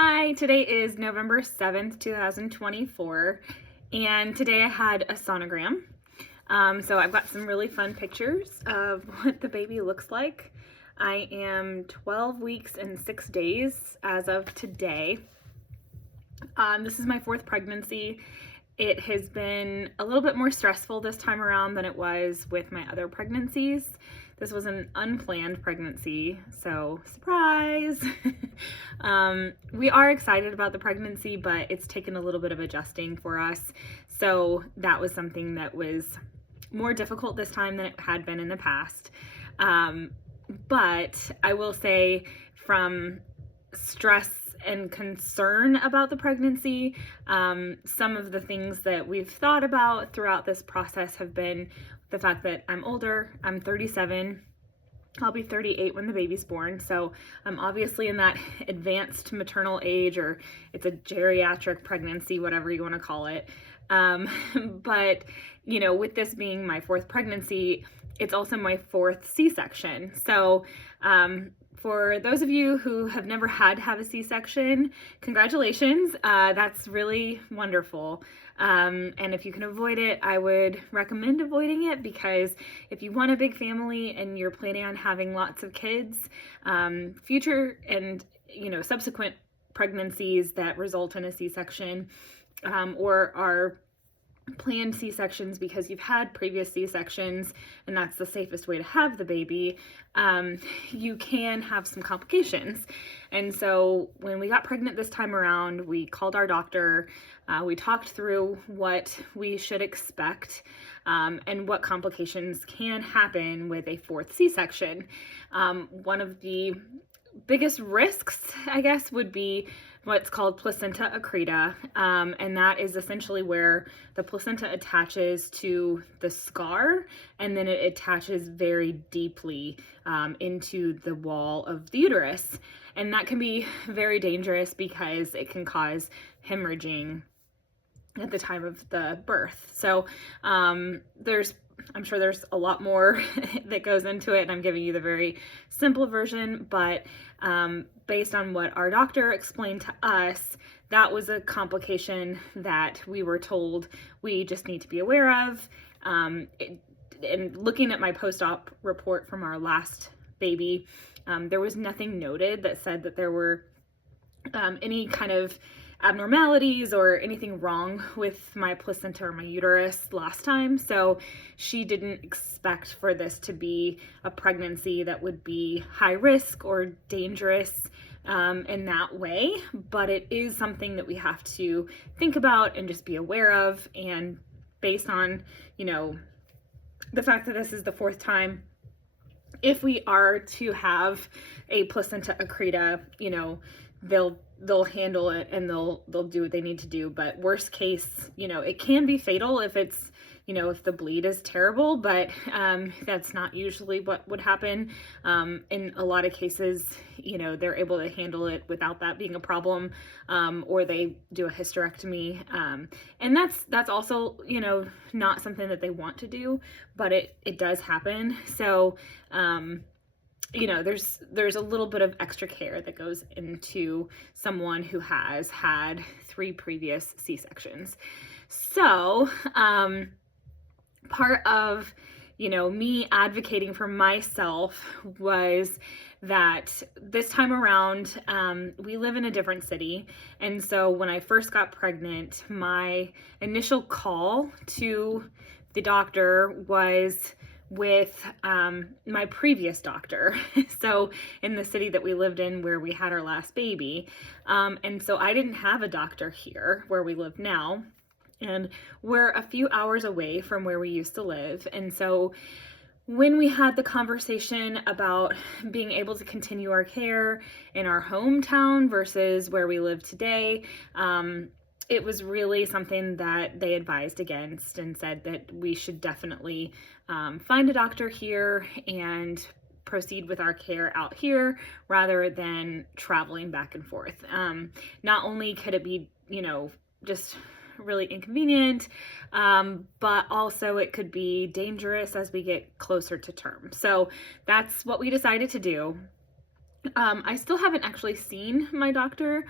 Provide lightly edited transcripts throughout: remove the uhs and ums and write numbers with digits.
Hi, today is November 7th, 2024, and today I had a sonogram. So I've got some really fun pictures of what the baby looks like. I am 12 weeks and 6 days as of today. This is my fourth pregnancy. It has been a little bit more stressful this time around than it was with my other pregnancies. This was an unplanned pregnancy, so surprise! We are excited about the pregnancy, but it's taken a little bit of adjusting for us. So that was something that was more difficult this time than it had been in the past. But I will say, from stress and concern about the pregnancy, some of the things that we've thought about throughout this process have been the fact that I'm older. I'm 37. I'll be 38 when the baby's born, so I'm obviously in that advanced maternal age, or it's a geriatric pregnancy, whatever you want to call it. But with this being my fourth pregnancy, it's also my fourth C-section. So for those of you who have never had to have a C-section, congratulations. That's really wonderful. And if you can avoid it, I would recommend avoiding it, because if you want a big family and you're planning on having lots of kids, future and subsequent pregnancies that result in a C-section, or are planned C-sections because you've had previous C-sections and that's the safest way to have the baby, you can have some complications. And so when we got pregnant this time around, we called our doctor, we talked through what we should expect, and what complications can happen with a fourth C-section. One of the biggest risks, I guess, would be what's called placenta accreta, and that is essentially where the placenta attaches to the scar, and then it attaches very deeply into the wall of the uterus. And that can be very dangerous because it can cause hemorrhaging at the time of the birth. So I'm sure there's a lot more that goes into it, and I'm giving you the very simple version, but based on what our doctor explained to us, that was a complication that we were told we just need to be aware of. And looking at my post-op report from our last baby, there was nothing noted that said that there were any kind of abnormalities or anything wrong with my placenta or my uterus last time. So she didn't expect for this to be a pregnancy that would be high risk or dangerous in that way. But it is something that we have to think about and just be aware of. And based on, the fact that this is the fourth time, if we are to have a placenta accreta, they'll handle it and they'll do what they need to do. But worst case, it can be fatal if it's, if the bleed is terrible, but that's not usually what would happen. In a lot of cases, they're able to handle it without that being a problem, or they do a hysterectomy. And that's also, not something that they want to do, but it does happen. So, there's a little bit of extra care that goes into someone who has had 3 previous C-sections. So, part of, me advocating for myself was that this time around, we live in a different city. And so when I first got pregnant, my initial call to the doctor was with my previous doctor, so in the city that we lived in where we had our last baby. And so I didn't have a doctor here where we live now, and we're a few hours away from where we used to live. And so when we had the conversation about being able to continue our care in our hometown versus where we live today, it was really something that they advised against and said that we should definitely find a doctor here and proceed with our care out here rather than traveling back and forth. Not only could it be, just really inconvenient, but also it could be dangerous as we get closer to term. So that's what we decided to do. I still haven't actually seen my doctor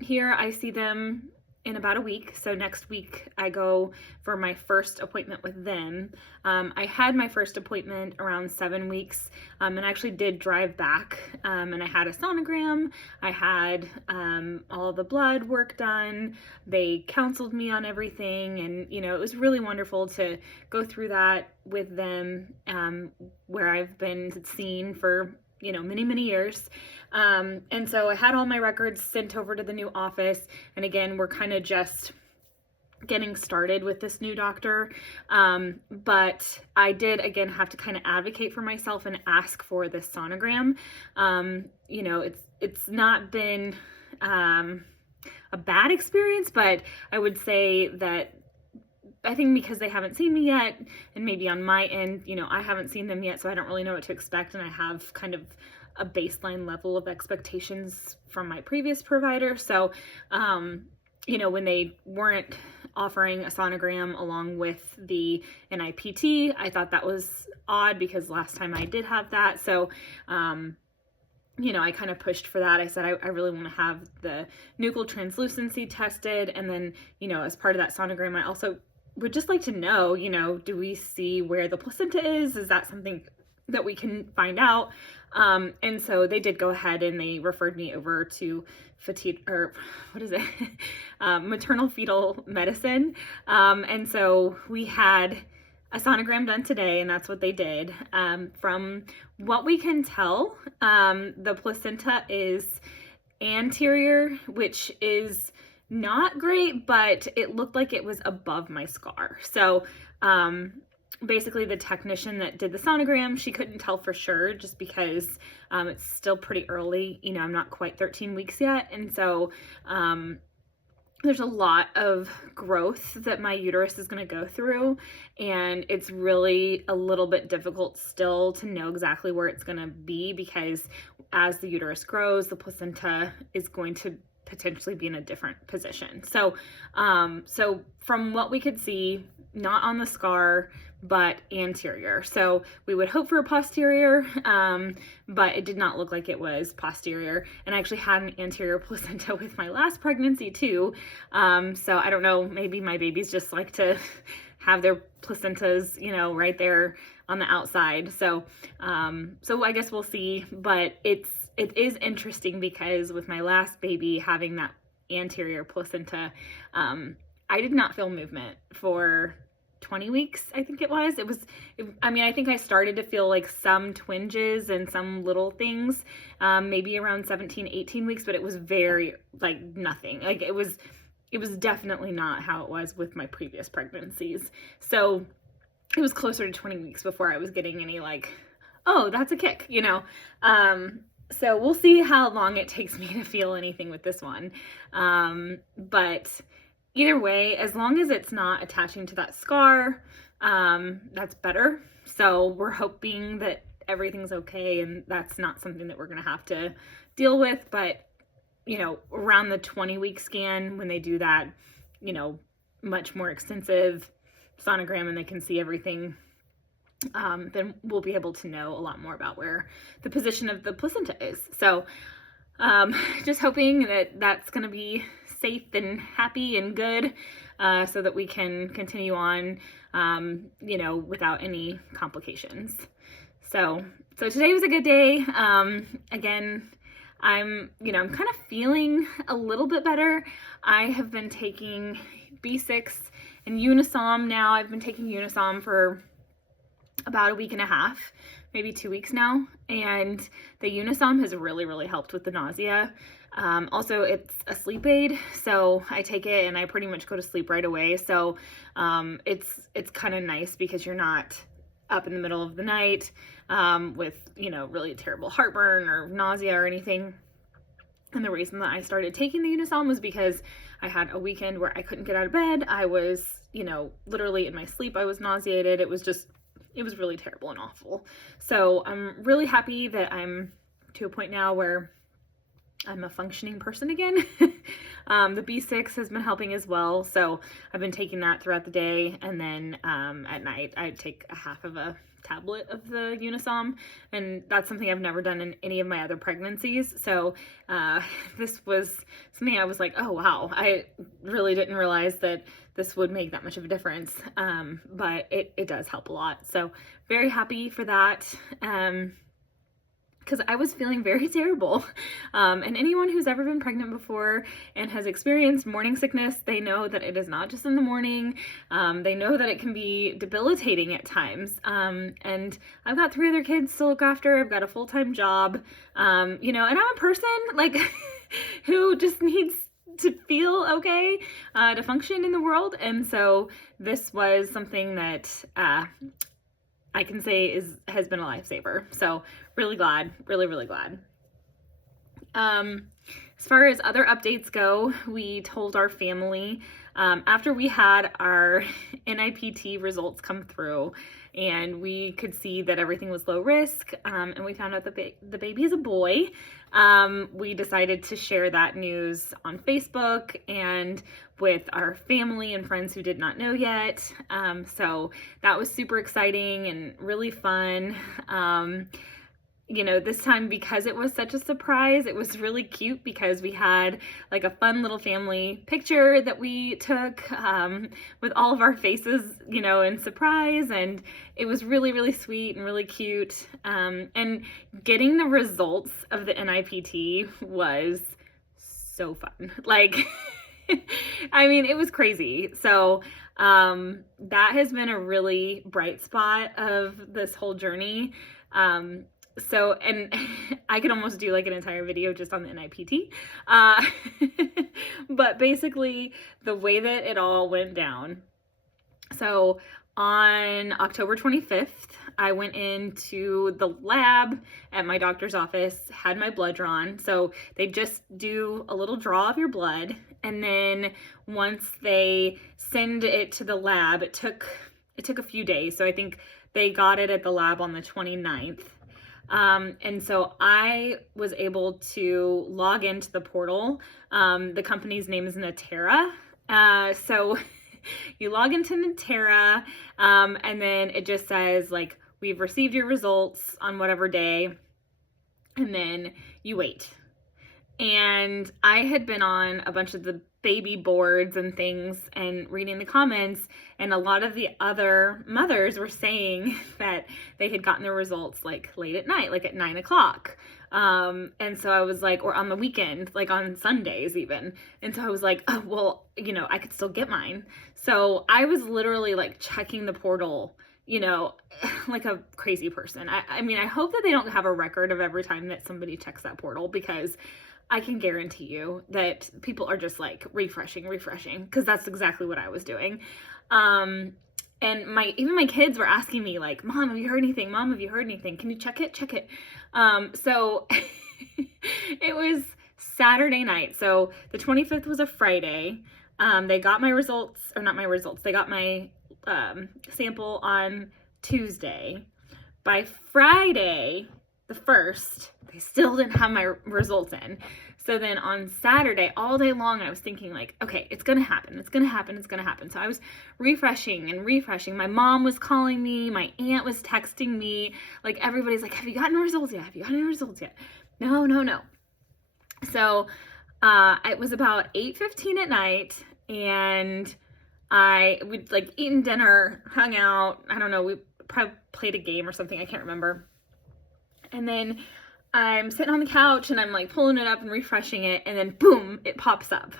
here. I see them in about a week. So next week I go for my first appointment with them. I had my first appointment around 7 weeks, and I actually did drive back, and I had a sonogram. I had all the blood work done. They counseled me on everything, and it was really wonderful to go through that with them, where I've been seen for many, many years. And so I had all my records sent over to the new office. And again, we're kind of just getting started with this new doctor. But I did, again, have to kind of advocate for myself and ask for this sonogram. It's not been a bad experience, but I would say that I think because they haven't seen me yet, and maybe on my end, I haven't seen them yet, so I don't really know what to expect, and I have kind of a baseline level of expectations from my previous provider. So, when they weren't offering a sonogram along with the NIPT, I thought that was odd because last time I did have that. So, I kind of pushed for that. I said, I really want to have the nuchal translucency tested. And then, as part of that sonogram, I also would just like to know, do we see where the placenta is? Is that something that we can find out? And so they did go ahead and they referred me over to maternal fetal medicine. And so we had a sonogram done today, and that's what they did. From what we can tell, the placenta is anterior, which is not great, but it looked like it was above my scar. So basically the technician that did the sonogram, she couldn't tell for sure just because it's still pretty early. I'm not quite 13 weeks yet. And so there's a lot of growth that my uterus is going to go through, and it's really a little bit difficult still to know exactly where it's going to be, because as the uterus grows, the placenta is going to potentially be in a different position. So from what we could see, not on the scar, but anterior. So we would hope for a posterior, but it did not look like it was posterior. And I actually had an anterior placenta with my last pregnancy too. So I don't know, maybe my babies just like to have their placentas, right there on the outside. So I guess we'll see, but it is interesting because with my last baby having that anterior placenta, I did not feel movement for 20 weeks, I think it was. I think I started to feel like some twinges and some little things, maybe around 17, 18 weeks, but it was very, like, nothing. Like, it was definitely not how it was with my previous pregnancies. So it was closer to 20 weeks before I was getting any, like, oh, that's a kick, So we'll see how long it takes me to feel anything with this one. But either way, as long as it's not attaching to that scar, that's better. So we're hoping that everything's okay and that's not something that we're going to have to deal with. But, around the 20-week scan, when they do that, much more extensive sonogram and they can see everything, then we'll be able to know a lot more about where the position of the placenta is. So just hoping that that's going to be safe and happy and good, so that we can continue on, without any complications. So today was a good day. Again, I'm kind of feeling a little bit better. I have been taking B6 and Unisom now. I've been taking Unisom for about a week and a half, maybe 2 weeks now. And the Unisom has really, really helped with the nausea. Also, it's a sleep aid, so I take it and I pretty much go to sleep right away. So it's kind of nice because you're not up in the middle of the night with, really terrible heartburn or nausea or anything. And the reason that I started taking the Unisom was because I had a weekend where I couldn't get out of bed. I was, literally in my sleep, I was nauseated. It was really terrible and awful. So I'm really happy that I'm to a point now where I'm a functioning person again. The B6 has been helping as well. So I've been taking that throughout the day. And then at night, I take a half of a tablet of the Unisom, and that's something I've never done in any of my other pregnancies. So this was something I was like, oh wow, I really didn't realize that this would make that much of a difference, but it does help a lot. So very happy for that. Because I was feeling very terrible. And anyone who's ever been pregnant before and has experienced morning sickness, they know that it is not just in the morning. They know that it can be debilitating at times. And I've got 3 other kids to look after. I've got a full-time job, you know, and I'm a person like who just needs to feel okay, to function in the world. And so this was something that, I can say has been a lifesaver. So really glad, really glad. As far as other updates go, we told our family after we had our NIPT results come through and we could see that everything was low risk, and we found out that the baby is a boy. We decided to share that news on Facebook and with our family and friends who did not know yet. So that was super exciting and really fun. You know, this time, because it was such a surprise, it was really cute because we had like a fun little family picture that we took with all of our faces, you know, in surprise, and it was really sweet and really cute. And getting the results of the NIPT was so fun. Like, I mean, it was crazy. So that has been a really bright spot of this whole journey. So, and I could almost do like an entire video just on the NIPT. But basically the way that it all went down. So on October 25th, I went into the lab at my doctor's office, had my blood drawn. So they just do a little draw of your blood. And then once they send it to the lab, it took a few days. So I think they got it at the lab on the 29th. And so I was able to log into the portal. The company's name is Natera. So you log into Natera, and then it just says like, we've received your results on whatever day, and then you wait. And I had been on a bunch of the baby boards and things and reading the comments, and a lot of the other mothers were saying that they had gotten their results like late at night, like at 9 o'clock. And so I was like, or on the weekend, like on Sundays even. And so I was like, oh, well, you know, I could still get mine. So I was literally like checking the portal, you know, like a crazy person. I mean, I hope that they don't have a record of every time that somebody checks that portal, because I can guarantee you that people are just like refreshing, because that's exactly what I was doing. And even my kids were asking me like, Mom, have you heard anything? Mom, have you heard anything? Can you check it? So it was Saturday night. So the 25th was a Friday. They got my results, or not my results. They got my sample on Tuesday. By Friday, the 1st, they still didn't have my results in. So then on Saturday, all day long, I was thinking like, okay, it's going to happen. It's going to happen. It's going to happen. So I was refreshing. My mom was calling me. My aunt was texting me. Like, everybody's like, have you gotten results yet? Have you gotten any results yet? No. So it was about 8:15 at night, and we'd like eaten dinner, hung out. I don't know. We probably played a game or something. I can't remember. And then I'm sitting on the couch and I'm like pulling it up and refreshing it, and then boom, it pops up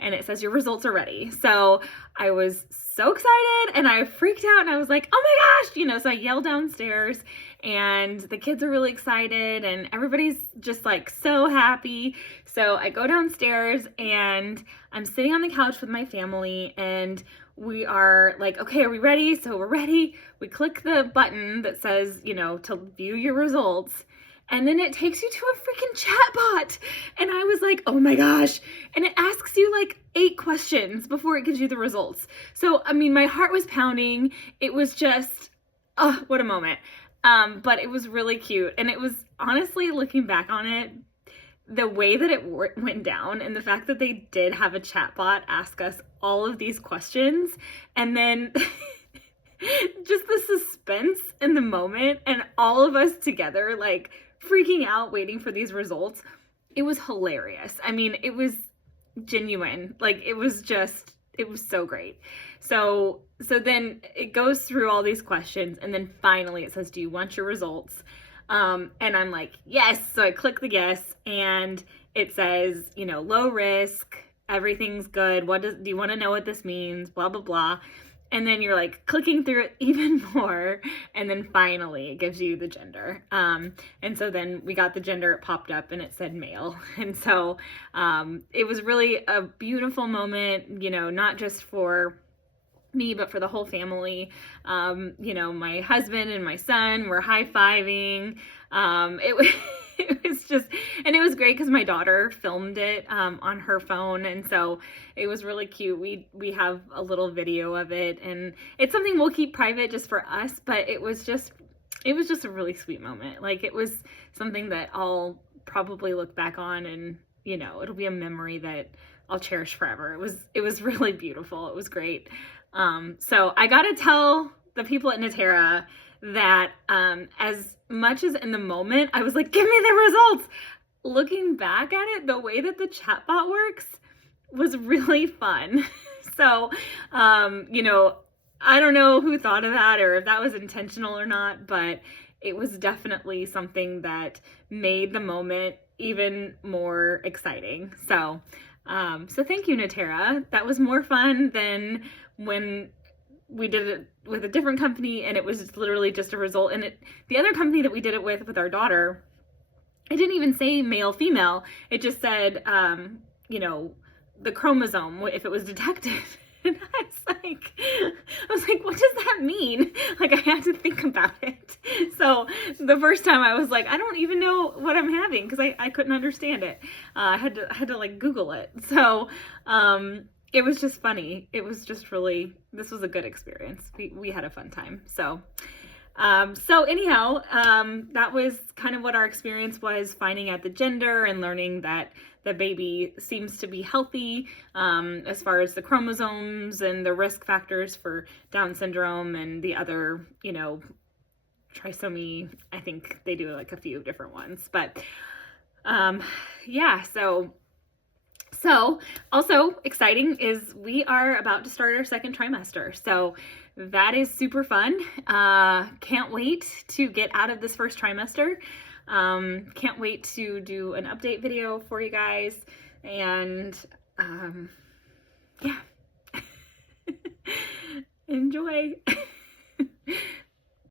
and it says your results are ready. So I was so excited and I freaked out and I was like, oh my gosh, you know, so I yelled downstairs, and the kids are really excited and everybody's just like so happy. So I go downstairs and I'm sitting on the couch with my family, and we are like, okay, are we ready? So we're ready. We click the button that says, you know, to view your results. And then it takes you to a freaking chat bot. And I was like, oh my gosh. And it asks you like 8 questions before it gives you the results. So, I mean, my heart was pounding. It was just, oh, what a moment. But it was really cute. And it was honestly, looking back on it, the way that it went down, and the fact that they did have a chat bot ask us all of these questions, and then just the suspense in the moment and all of us together, like freaking out, waiting for these results. It was hilarious. I mean, it was genuine. Like it was so great. So then it goes through all these questions, and then finally it says, do you want your results? And I'm like, yes. So I click the yes, and it says, low risk, everything's good. Do you want to know what this means? Blah, blah, blah. And then you're like clicking through it even more. And then finally it gives you the gender. And so then we got the gender, it popped up and it said male. And so it was really a beautiful moment, not just for me, but for the whole family. My husband and my son were high-fiving. It was just, and it was great because my daughter filmed it on her phone, and so it was really cute. We have a little video of it, and it's something we'll keep private just for us, but it was just a really sweet moment. Like it was something that I'll probably look back on, and it'll be a memory that I'll cherish forever. It was really beautiful. It was great. So I gotta tell the people at Natera that as much as in the moment I was like, give me the results, looking back at it, the way that the chatbot works was really fun. So I don't know who thought of that or if that was intentional or not, but it was definitely something that made the moment even more exciting. So thank you, Natera. That was more fun than when we did it with a different company and it was literally just a result. And the other company that we did it with our daughter, it didn't even say male, female. It just said, the chromosome, if it was detected. And I was like, what does that mean? Like, I had to think about it. So the first time I was like, I don't even know what I'm having because I couldn't understand it. I had to like Google it. So it was just funny. It was just really, this was a good experience. We had a fun time. So anyhow, that was kind of what our experience was, finding out the gender and learning that the baby seems to be healthy as far as the chromosomes and the risk factors for Down syndrome and the other, trisomy. I think they do like a few different ones, but So also exciting is we are about to start our second trimester. So that is super fun. Can't wait to get out of this first trimester. Can't wait to do an update video for you guys. And yeah, enjoy.